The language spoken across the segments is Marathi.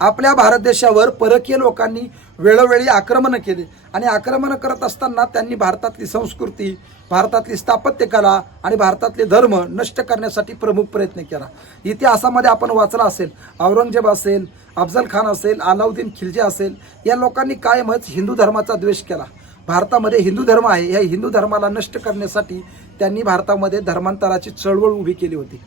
आपल्या भारत देशावर परकीय लोकांनी वेळोवेळी आक्रमणं केले. आणि आक्रमणं करत असताना त्यांनी भारतातली संस्कृती भारतातली स्थापत्यकला आणि भारतातले धर्म नष्ट करण्यासाठी प्रमुख प्रयत्न केला. इतिहासामध्ये आपण वाचला असेल औरंगजेब असेल अफजल खान असेल अलाउद्दीन खिलजी असेल या लोकांनी कायमच हिंदू धर्माचा द्वेष केला. भारतामध्ये हिंदू धर्म आहे या हिंदू धर्माला नष्ट करण्यासाठी त्यांनी भारतामध्ये धर्मांतराची चळवळ उभी केली होती.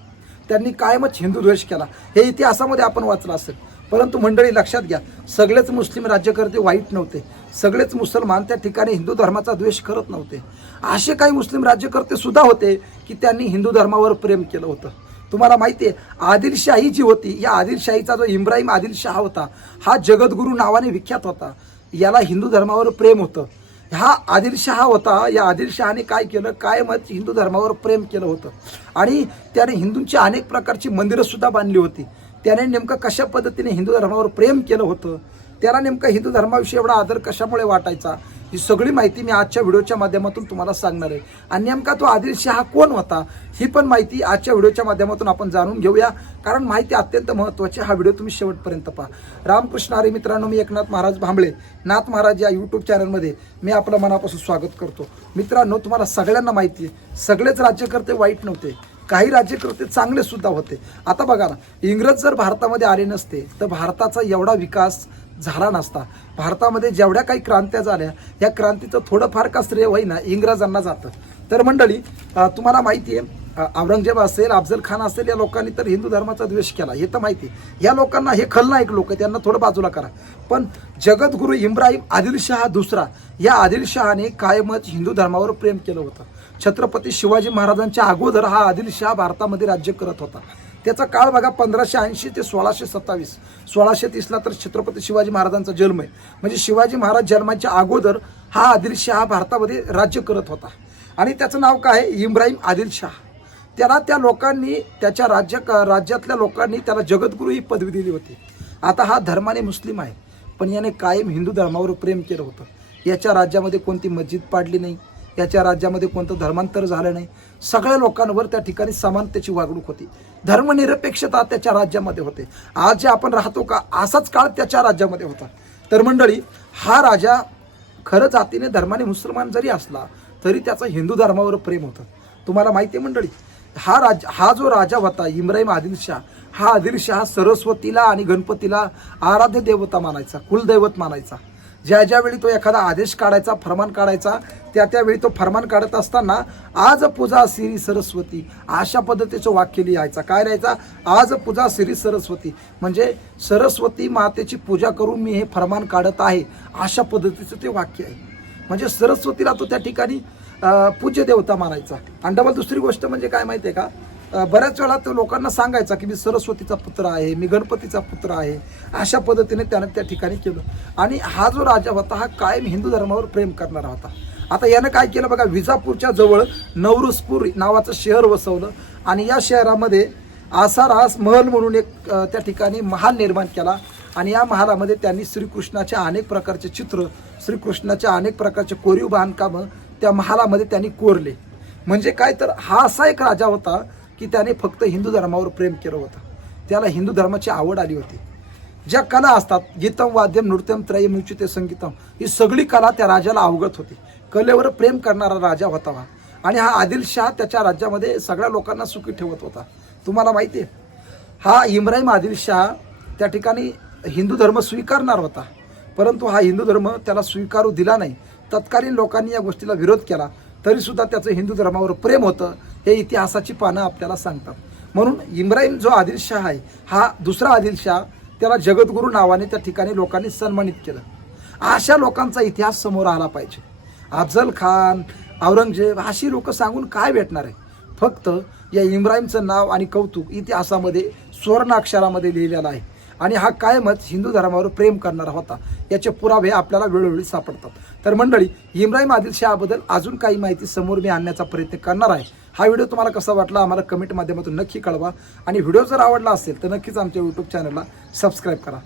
त्यांनी कायमच हिंदू द्वेष केला. हे इतिहासामध्ये आपण वाचलं असेल. परंतु मंडळी लक्षात घ्या सगळेच मुस्लिम राज्यकर्ते वाईट नव्हते. सगळेच मुसलमान त्या ठिकाणी हिंदू धर्माचा द्वेष करत नव्हते. असे काही मुस्लिम राज्यकर्ते सुद्धा होते की त्यांनी हिंदू धर्मावर प्रेम केलं होतं. तुम्हाला माहिती आहे आदिलशाही जी होती या आदिलशाहीचा जो इम्राहिम आदिलशाह होता हा जगद्गुरू नावाने विख्यात होता. याला हिंदू धर्मावर प्रेम होतं. हा आदिलशहा होता या आदिलशहाने काय केलं? काय मत हिंदू धर्मावर प्रेम केलं होतं. आणि त्याने हिंदूंची अनेक प्रकारची मंदिरंसुद्धा बांधली होती. त्याने नेमकं कशा पद्धतीने हिंदू धर्मावर प्रेम केलं होतं? त्याला नेमकं हिंदू धर्माविषयी एवढा आदर कशामुळे वाटायचा? ही सगळी माहिती मी आजच्या व्हिडिओच्या माध्यमातून तुम्हाला सांगणार आहे. आणि नेमका तो आदिलशहा कोण होता? ही पण माहिती आजच्या व्हिडिओच्या माध्यमातून आपण जाणून घेऊया. कारण माहिती अत्यंत महत्त्वाची हा व्हिडिओ तुम्ही शेवटपर्यंत पहा. रामकृष्ण हरी मित्रांनो मी एकनाथ महाराज भांबळे नाथ महाराज या यूट्यूब चॅनलमध्ये मी आपलं मनापासून स्वागत करतो. मित्रांनो तुम्हाला सगळ्यांना माहिती आहे. सगळेच राज्यकर्ते वाईट नव्हते. काही राज्यकर्ते चांगले सुद्धा होते. आता बघा ना इंग्रज जर भारतामध्ये आले नसते तर भारताचा एवढा विकास झाला नसता. भारतामध्ये जेवढ्या काही क्रांत्या झाल्या या क्रांतीचं थोडंफार का श्रेय होईना इंग्रजांना जातं. तर मंडळी तुम्हाला माहिती आहे औरंगजेब असेल अफजल खान असेल या लोकांनी तर हिंदू धर्माचा द्वेष केला हे तर माहिती आहे. या लोकांना हे खलनायक लोक त्यांना थोडं बाजूला करा. पण जगद्गुरू इब्राहिम आदिलशहा दुसरा या आदिलशहाने कायमच हिंदू धर्मावर प्रेम केलं होतं. छत्रपती शिवाजी महाराजांच्या अगोदर हा आदिलशहा भारतामध्ये राज्य करत होता. त्याचा काळ बघा पंधराशे ऐंशी ते सोळाशे सत्तावीस. सोळाशे तीसला तर छत्रपती शिवाजी महाराजांचा जन्म आहे. म्हणजे शिवाजी महाराज जन्माच्या अगोदर हा आदिलशहा भारतामध्ये राज्य करत होता. आणि त्याचं नाव काय आहे? इब्राहिम आदिलशहा. त्याला त्या लोकांनी त्याच्या राज्य राज्यातल्या लोकांनी त्याला जगद्गुरू ही पदवी दिली होती. आता हा धर्माने मुस्लिम आहे पण याने कायम हिंदू धर्मावर प्रेम केलं होतं. याच्या राज्यामध्ये कोणती मस्जिद पाडली नाही याच्या राज्यामध्ये कोणतं धर्मांतर झालं नाही. सगळ्या लोकांवर त्या ठिकाणी समानतेची वागणूक होती. धर्मनिरपेक्षता त्याच्या राज्यामध्ये होते. आज जे आपण राहतो का असाच काळ त्याच्या राज्यामध्ये होता. तर मंडळी हा राजा खरं जातीने धर्माने मुसलमान जरी असला तरी त्याचं हिंदू धर्मावर प्रेम होतं. तुम्हाला माहिती आहे मंडळी हा राज हा जो राजा होता इम्राहिम आदिलशाह हा आदिलशाह सरस्वतीला आणि गणपतीला आराध्य देवता मानायचा कुलदैवत मानायचा. ज्या ज्यावेळी तो एखादा आदेश काढायचा फरमान काढायचा त्या त्यावेळी तो फरमान काढत असताना आज पूजा श्री सरस्वती अशा पद्धतीचं वाक्य लिहायचा काय लिहायचा? आज पूजा श्री सरस्वती. म्हणजे सरस्वती मातेची पूजा करून मी हे फरमान काढत आहे अशा पद्धतीचं ते वाक्य आहे. म्हणजे सरस्वतीला तो त्या ठिकाणी पूज्य देवता मानायचा. आणि डबल दुसरी गोष्ट म्हणजे काय माहिती आहे का बऱ्याच वेळा तो लोकांना सांगायचा की मी सरस्वतीचा पुत्र आहे मी गणपतीचा पुत्र आहे अशा पद्धतीने त्यानं त्या ठिकाणी केलं. आणि हा जो राजा होता हा कायम हिंदू धर्मावर प्रेम करणारा होता. आता यानं काय केलं बघा विजापूरच्या जवळ नवरुसपूर नावाचं शहर वसवलं. आणि या शहरामध्ये आसारास महल म्हणून एक त्या ठिकाणी महाल निर्माण केला. आणि या महालामध्ये त्यांनी श्रीकृष्णाच्या अनेक प्रकारचे चित्र श्रीकृष्णाच्या अनेक प्रकारचे कोरीव बांधकामं त्या महालामध्ये त्यांनी कोरले. म्हणजे काय तर हा असा एक राजा होता की त्याने फक्त हिंदू धर्मावर प्रेम केलं होतं. त्याला हिंदू धर्माची आवड आली होती. ज्या कला असतात गीतम वाद्यम नृत्यम त्रयम ते संगीतम ही सगळी कला त्या राजाला अवगत होती. कलेवर प्रेम करणारा राजा होता हा आणि हा आदिलशाह त्याच्या राज्यामध्ये सगळ्या लोकांना सुखी ठेवत होता. तुम्हाला माहिती आहे हा इम्राहिम आदिलशाह त्या ठिकाणी हिंदू धर्म स्वीकारणार होता. परंतु हा हिंदू धर्म त्याला स्वीकारू दिला नाही. तत्कालीन लोकांनी या गोष्टीला विरोध केला तरीसुद्धा त्याचं हिंदू धर्मावर प्रेम होतं हे इतिहासाची पानं आपल्याला सांगतात. म्हणून इम्राहिम जो आदिलशाह आहे हा दुसरा आदिलशाह त्याला जगद्गुरू नावाने त्या ठिकाणी लोकांनी सन्मानित केलं. अशा लोकांचा इतिहास समोर आला पाहिजे. अफजल खान औरंगजेब अशी लोकं सांगून काय भेटणार आहे? फक्त या इम्राहिमचं नाव आणि कौतुक इतिहासामध्ये सुवर्ण अक्षरामध्ये लिहिलेलं आहे. आणि हा कायमच हिंदू धर्मावर प्रेम करणारा होता. याचे पुरावे आपल्याला वेळोवेळी सापडतात. तर मंडळी इम्राहिम आदिल शहाबद्दल अजून काही माहिती समोर मी आणण्याचा प्रयत्न करणार आहे. हा व्हिडिओ तुम्हाला कसा वाटला आम्हाला कमेंट माध्यमातून नक्की कळवा. आणि व्हिडिओ जर आवडला असेल तर नक्कीच आमच्या यूट्यूब चॅनलला सबस्क्राईब करा.